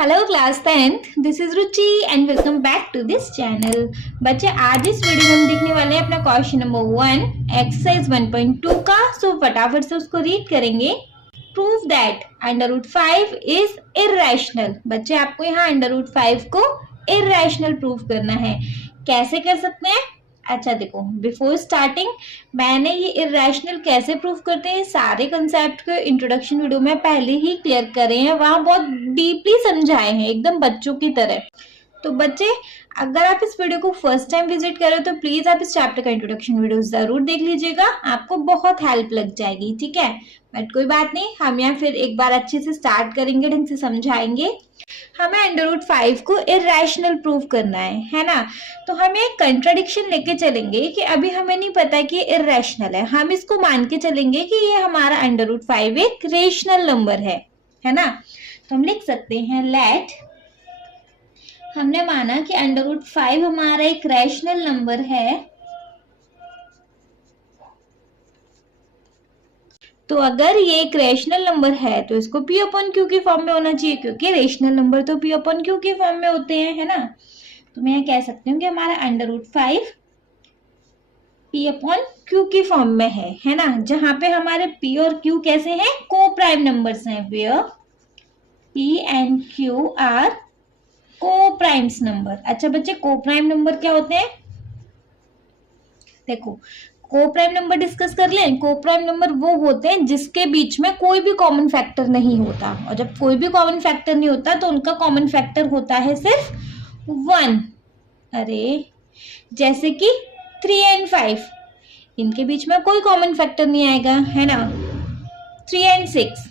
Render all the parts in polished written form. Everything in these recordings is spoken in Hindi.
Hello class 10th, this is Ruchi and welcome back to this channel. बच्चे आज इस वीडियो में हम देखने वाले हैं अपना क्वेश्चन नंबर 1 एक्सरसाइज 1.2 का। सो फटाफट से उसको रीड करेंगे। Prove that under root 5 is irrational. बच्चे आपको यहाँ अंडर रूट 5 को इर्रेशनल प्रूव करना है। कैसे कर सकते हैं? अच्छा देखो, बिफोर स्टार्टिंग मैंने ये इरेशनल कैसे प्रूफ करते हैं सारे कंसेप्ट के इंट्रोडक्शन वीडियो में पहले ही क्लियर करे हैं, वहां बहुत डीपली समझाए हैं एकदम बच्चों की तरह। तो बच्चे अगर आप इस वीडियो को फर्स्ट टाइम विजिट करें तो प्लीज आप इस चैप्टर का इंट्रोडक्शन वीडियो जरूर देख लीजिएगा, आपको बहुत हेल्प लग जाएगी। ठीक है, बट कोई बात नहीं, हम यहाँ फिर एक बार अच्छे से स्टार्ट करेंगे, ढंग से समझाएंगे। हमें अंडर रूट 5 को इरेशनल प्रूव करना है ना। तो हम एक कंट्राडिक्शन लेके चलेंगे कि अभी हमें नहीं पता कि ये इरेशनल है, हम इसको मान के चलेंगे कि ये हमारा अंडर रूट 5 एक रेशनल नंबर है ना। तो हम लिख सकते हैं लेट, हमने माना कि अंडर रूट 5 हमारा एक रैशनल नंबर है। तो अगर ये एक रेशनल नंबर है तो इसको पी अपॉन क्यू की फॉर्म में होना चाहिए, क्योंकि रेशनल नंबर तो पी अपॉन क्यू की फॉर्म में होते हैं, है ना। तो मैं कह सकती हूँ कि हमारा under root 5 p upon q की फॉर्म में है ना। जहां पे हमारे पी और क्यू कैसे हैं? को प्राइम नंबर्स हैं, where p and q are coprimes number. अच्छा बच्चे, को प्राइम नंबर क्या होते हैं? देखो, को प्राइम नंबर डिस्कस कर लें। को प्राइम नंबर वो होते हैं जिसके बीच में कोई भी कॉमन फैक्टर नहीं होता, और जब कोई भी कॉमन फैक्टर नहीं होता तो उनका कॉमन फैक्टर होता है सिर्फ 1। अरे जैसे कि 3 एंड 5, इनके बीच में कोई कॉमन फैक्टर नहीं आएगा, है ना। 3 एंड 6,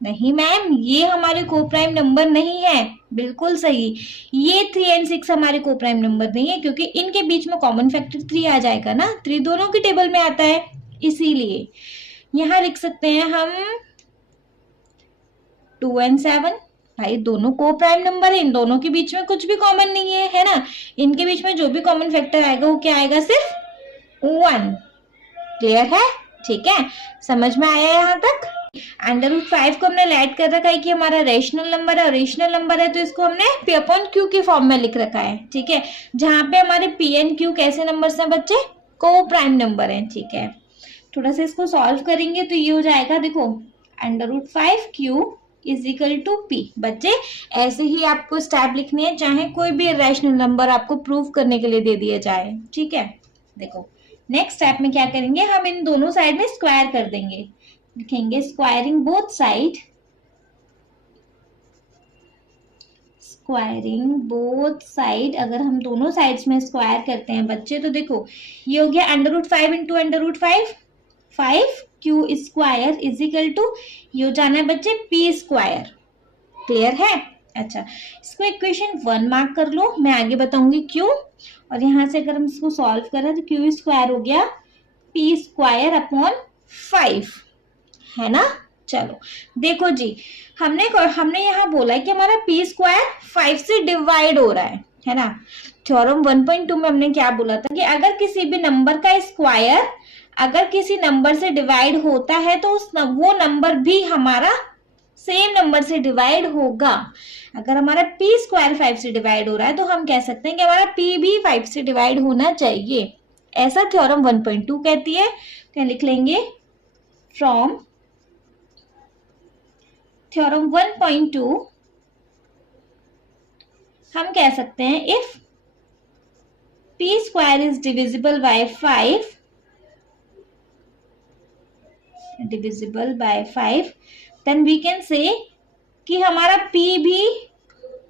नहीं मैम ये हमारे को प्राइम नंबर नहीं है। बिल्कुल सही, ये 3 एंड 6 हमारे को प्राइम नंबर नहीं है, क्योंकि इनके बीच में कॉमन फैक्टर 3 आ जाएगा ना। 3 दोनों की टेबल में आता है, इसीलिए यहां लिख सकते हैं हम 2 एंड 7। भाई दोनों को प्राइम नंबर है, इन दोनों के बीच में कुछ भी कॉमन नहीं है ना। इनके बीच में जो भी कॉमन फैक्टर आएगा वो क्या आएगा? सिर्फ 1। क्लियर है? ठीक है, समझ में आया यहाँ तक? अंडर रूट 5 को हमने लेट कर रखा है कि हमारा रेशनल नंबर है, और रेशनल नंबर है तो इसको हमने पी अपॉन क्यू की फॉर्म में लिख रखा है। ठीक है, जहां पे हमारे पी एंड क्यू कैसे नंबर्स हैं बच्चे? को प्राइम नंबर है। ठीक है, थोड़ा सा इसको सॉल्व करेंगे तो ये हो जाएगा, देखो under root 5 q is equal to p. बच्चे ऐसे ही आपको स्टेप लिखने हैं, चाहे कोई भी रैशनल नंबर आपको प्रूव करने के लिए दे दिया जाए। ठीक है, देखो नेक्स्ट स्टेप में क्या करेंगे, हम इन दोनों साइड में स्क्वायर कर देंगे। लिखेंगे squaring both side, squaring both side. अगर हम दोनों साइड्स में स्क्वायर करते हैं बच्चे तो देखो ये हो गया under root 5 into under root 5 q square is equal to, ये हो जाना है बच्चे पी स्क्वायर। क्लियर है? अच्छा, इसको इक्वेशन 1 मार्क कर लो, मैं आगे बताऊंगी क्यों। और यहां से अगर हम इसको सॉल्व करें तो क्यू स्क्वायर हो गया पी स्क्वायर अपॉन 5, है ना। चलो देखो जी, हमने यहाँ बोला है कि हमारा पी स्क्वायर 5 से डिवाइड हो रहा है ना। थ्योरम 1.2 में हमने क्या बोला था कि अगर किसी भी नंबर का स्क्वायर अगर किसी नंबर से डिवाइड होता है तो वो नंबर भी हमारा सेम नंबर से डिवाइड होगा। अगर हमारा पी स्क्वायर 5 से डिवाइड हो रहा है तो हम कह सकते हैं कि हमारा पी भी 5 से डिवाइड होना चाहिए, ऐसा थ्योरम 1.2 कहती है। तो लिख लेंगे फ्रॉम थ्योरम 1.2 हम कह सकते हैं if p square is divisible by 5 then we can say कि हमारा p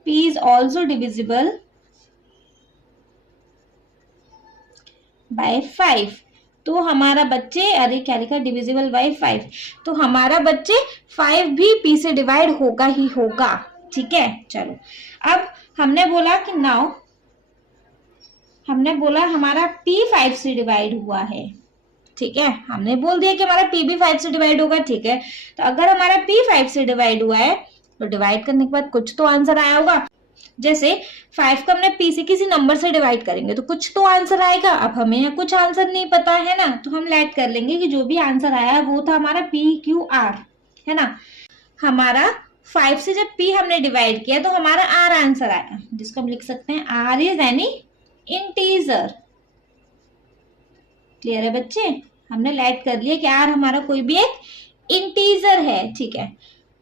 is also divisible by 5। तो हमारा बच्चे, अरे क्या लिखा, डिविजिबल बाय 5, तो हमारा बच्चे 5 भी p से डिवाइड होगा ही होगा। ठीक है, चलो अब हमने बोला कि हमने बोला हमारा p 5 से डिवाइड हुआ है। ठीक है, हमने बोल दिया कि हमारा p भी 5 से डिवाइड होगा। ठीक है, तो अगर हमारा p 5 से डिवाइड हुआ है तो डिवाइड करने के बाद कुछ तो आंसर आया होगा। जैसे 5 को हमने p से किसी नंबर से डिवाइड करेंगे तो कुछ तो आंसर आएगा। अब हमें यहाँ कुछ आंसर नहीं पता है ना, तो हम लेट कर लेंगे कि जो भी आंसर आया वो था हमारा p q r, है ना। हमारा 5 से जब p हमने डिवाइड किया तो हमारा r आंसर आया, जिसको हम लिख सकते हैं r is any integer. Clear है बच्चे? हमने लेट कर लिया कि r हमारा कोई भी एक इंटीजर है। ठीक है,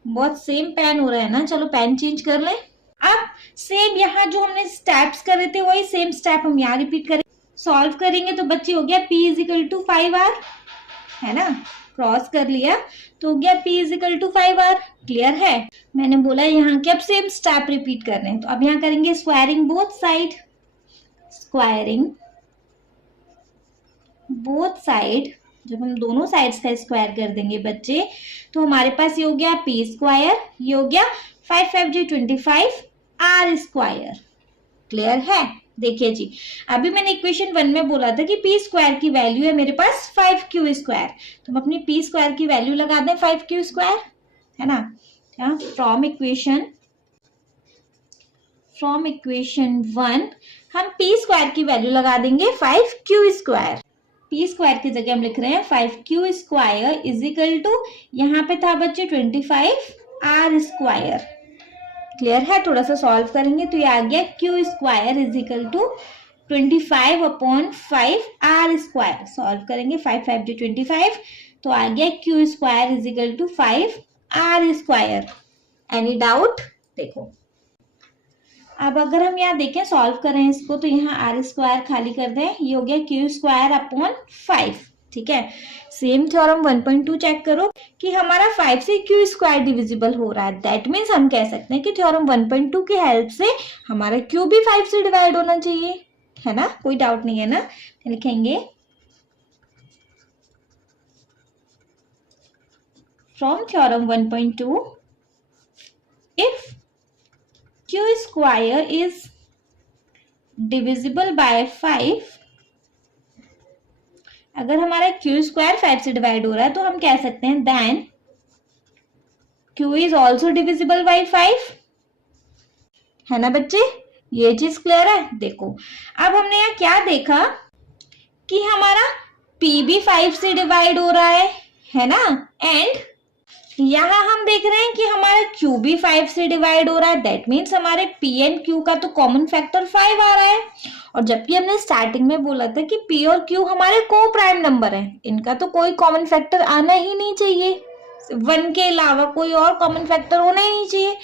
बहुत सेम पेन हो रहा है ना, चलो पेन चेंज कर लें। अब सेम यहाँ जो हमने स्टेप्स कर रहे थे वही सेम स्टेप हम यहाँ रिपीट करें। सॉल्व करेंगे तो बच्चे हो गया p is equal to 5r, है ना, क्रॉस कर लिया तो हो गया p is equal to 5r। Clear है? मैंने बोला यहाँ के अब सेम स्टेप रिपीट कर रहे हैं, तो अब यहाँ करेंगे squaring both side. Squaring both side, जब हम दोनों साइड्स का स्क्वायर कर देंगे बच्चे तो हमारे पास ये हो गया p स्क्वायर, ये हो गया 5 5 जी 25 r स्क्वायर। क्लियर है? देखिए जी, अभी मैंने इक्वेशन 1 में बोला था कि p स्क्वायर की वैल्यू है मेरे पास 5q स्क्वायर, तो हम अपनी p स्क्वायर की वैल्यू लगा दें 5q स्क्वायर, है ना। फ्रॉम इक्वेशन 1 हम p स्क्वायर की वैल्यू लगा देंगे 5q स्क्वायर। p स्क्वायर की जगह हम लिख रहे हैं 5q square is equal to, यहाँ पे था बच्चे 25 r स्क्वायर। क्लियर है? थोड़ा सा सॉल्व करेंगे तो ये आ गया q square is equal to 25 upon 5 r square. Solve करेंगे 5 5 जी 25 तो आ गया q square is equal to 5 r square. Any doubt? देखो अब अगर हम यहाँ देखें सॉल्व करें इसको तो यहाँ r स्क्वायर खाली कर दें, ये हो गया q स्क्वायर अपॉन 5। ठीक है, सेम थ्योरम 1.2 चेक करो कि हमारा 5 से q स्क्वायर डिविजिबल हो रहा है। दैट मीन्स हम कह सकते हैं कि थ्योरम 1.2 की हेल्प से हमारा q भी 5 से डिवाइड होना चाहिए, है ना, कोई डाउट नहीं है ना। लिखेंगे from theorem 1.2 if q square is divisible by 5, अगर हमारा q स्क्वायर 5 से डिवाइड हो रहा है तो हम कह सकते हैं then q is also divisible by 5, है ना बच्चे, ये चीज क्लियर है। देखो अब हमने यहाँ क्या देखा कि हमारा p भी 5 से डिवाइड हो रहा है ना, एंड यहाँ हम देख रहे हैं कि हमारा q भी 5 से डिवाइड हो रहा है। दैट मीन्स हमारे p एंड q का तो कॉमन फैक्टर 5 आ रहा है, और जबकि हमने स्टार्टिंग में बोला था कि p और q हमारे को प्राइम नंबर है, इनका तो कोई कॉमन फैक्टर आना ही नहीं चाहिए, 1 के अलावा कोई और कॉमन फैक्टर होना ही नहीं चाहिए,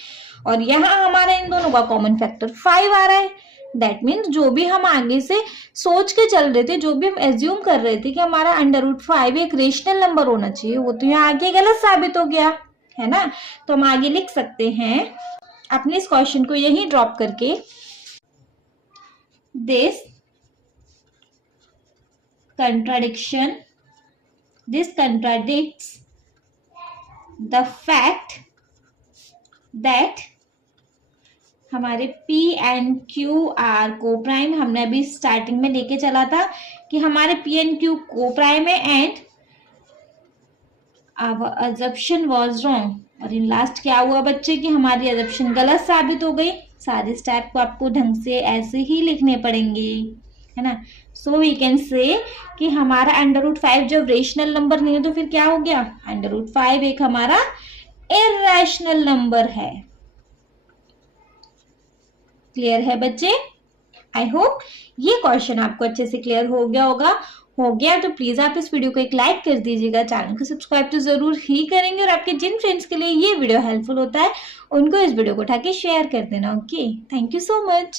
और यहाँ हमारा इन दोनों का कॉमन फैक्टर 5 आ रहा है। दैट मीन्स जो भी हम आगे से सोच के चल रहे थे, जो भी हम एज्यूम कर रहे थे कि हमारा √5 एक रेशनल नंबर होना चाहिए, वो तो यहाँ आगे गलत साबित हो गया, है ना। तो हम आगे लिख सकते हैं अपने इस क्वेश्चन को यही ड्रॉप करके, this contradicts the fact that हमारे p एंड q आर को प्राइम। हमने अभी स्टार्टिंग में लेके चला था कि हमारे p एंड q को प्राइम है and our assumption was wrong. और इन लास्ट क्या हुआ बच्चे कि हमारी अजम्पशन गलत साबित हो गई। सारे स्टेप को आपको ढंग से ऐसे ही लिखने पड़ेंगे, है ना। सो वी कैन से कि हमारा √5 जब रेशनल नंबर नहीं है तो फिर क्या हो गया, √5 एक हमारा इर्रेशनल नंबर है। क्लियर है बच्चे? आई होप ये क्वेश्चन आपको अच्छे से क्लियर हो गया होगा। हो गया तो प्लीज आप इस वीडियो को एक लाइक कर दीजिएगा, चैनल को सब्सक्राइब तो जरूर ही करेंगे, और आपके जिन फ्रेंड्स के लिए ये वीडियो हेल्पफुल होता है उनको इस वीडियो को उठा के शेयर कर देना। Okay, thank you so much.